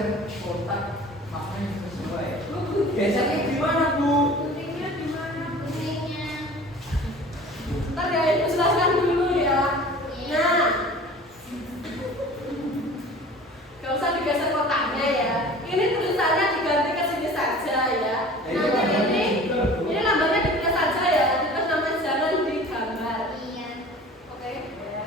belajar kotak maknanya sesuai. Biasanya gimana Bu? Pentingnya gimana? Pentingnya. Ntar ya Ibu jelaskan dulu ya. Nah, gak usah digeser kotaknya ya. Ini tulisannya diganti ke sini saja ya. Nanti ini lambangnya dipilih saja ya. Terus namanya jangan digambar. Iya. Oke? Ya.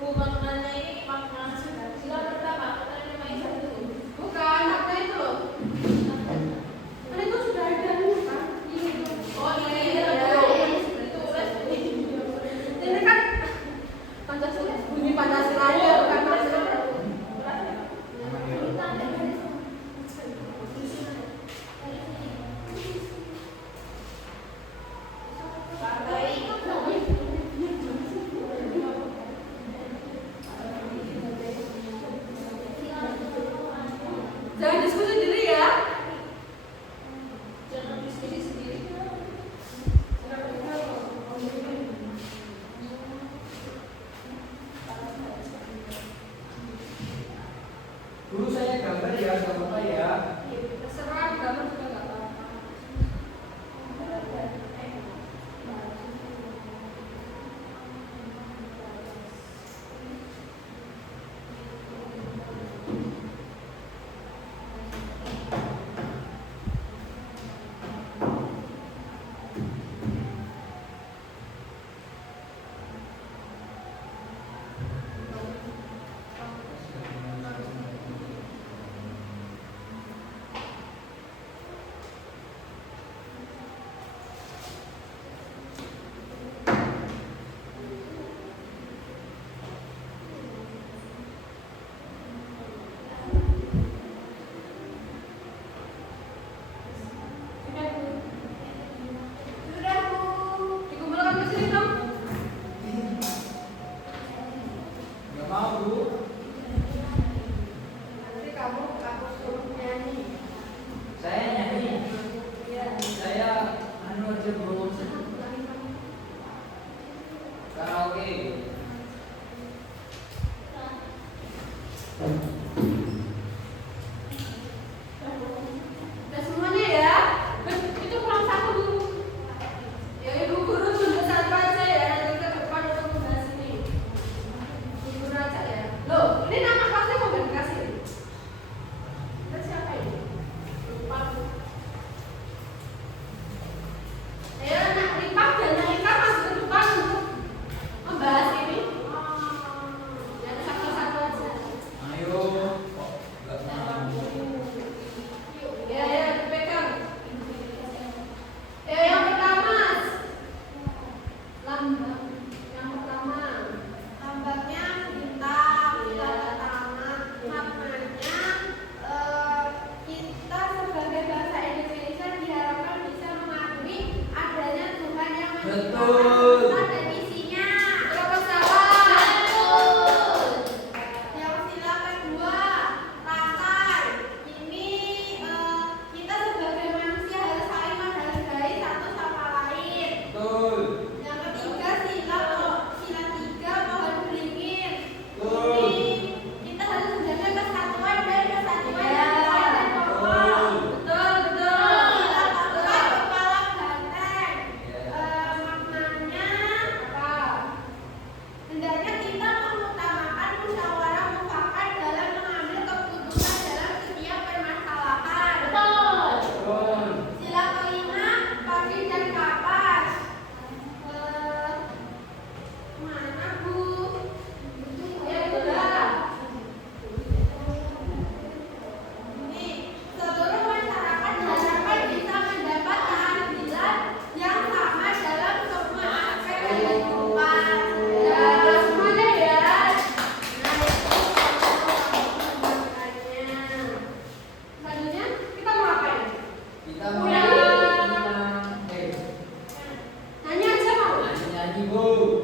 Bu, maknanya ini makna sila pertama, maknanya mai satu. Bukan, apa itu? Kan itu sudah ada kan? Ini tuh. Oh ini Iya, ya. iya. Itu ulas. Ini kan Pancasila, bunyi Pancasilanya bukan Pancasila. Jangan diskusi sendiri ya. Jangan diskusi sendiri. Dulu saya gambar ya, nggak apa-apa ya. Terserah gambar juga nggak apa-apa. Sudah Bu. Dikumpulkan ke sini dong. Nggak mau Bu. Nanti kamu aku suruh nyanyi. Saya nyanyi. Iya. Saya anu aja Bu. Karaoke. Udah semuanya ya. Itu kurang satu Bu. Ya Ibu guru tunda satu aja ya. Nanti ke depan untuk membahas ini. Ibu guru aja ya. Loh, ini nama kelasnya mau dikasih. Kita siapa ini? Lupa Bu. Ayo anak Ripah dan Nak Ika masuk ke depan untuk membahas ini. Yang satu-satu aja. Ayo. Kok nggak mau? Ya, ya, dipegang. Yang pertama, lambang. Yang pertama, Lambangnya bintang, tanda tangan. Maknanya kita sebagai bangsa Indonesia diharapkan bisa mengakui adanya Tuhan yang menciptakan Betul. kita dan isinya. berapa salah? Betul. Yang sila kedua, kasar. Ini kita sebagai manusia harus saling menghargai satu sama lain. Betul. Yang ketiga sila tiga pohon beringin. Betul. Ini kita harus menjaga kesatuan dan kesatuan Iya. yang besar dan kokoh. Betul, betul. Sila keempat kepala banteng. Iya. Maknanya Ibu.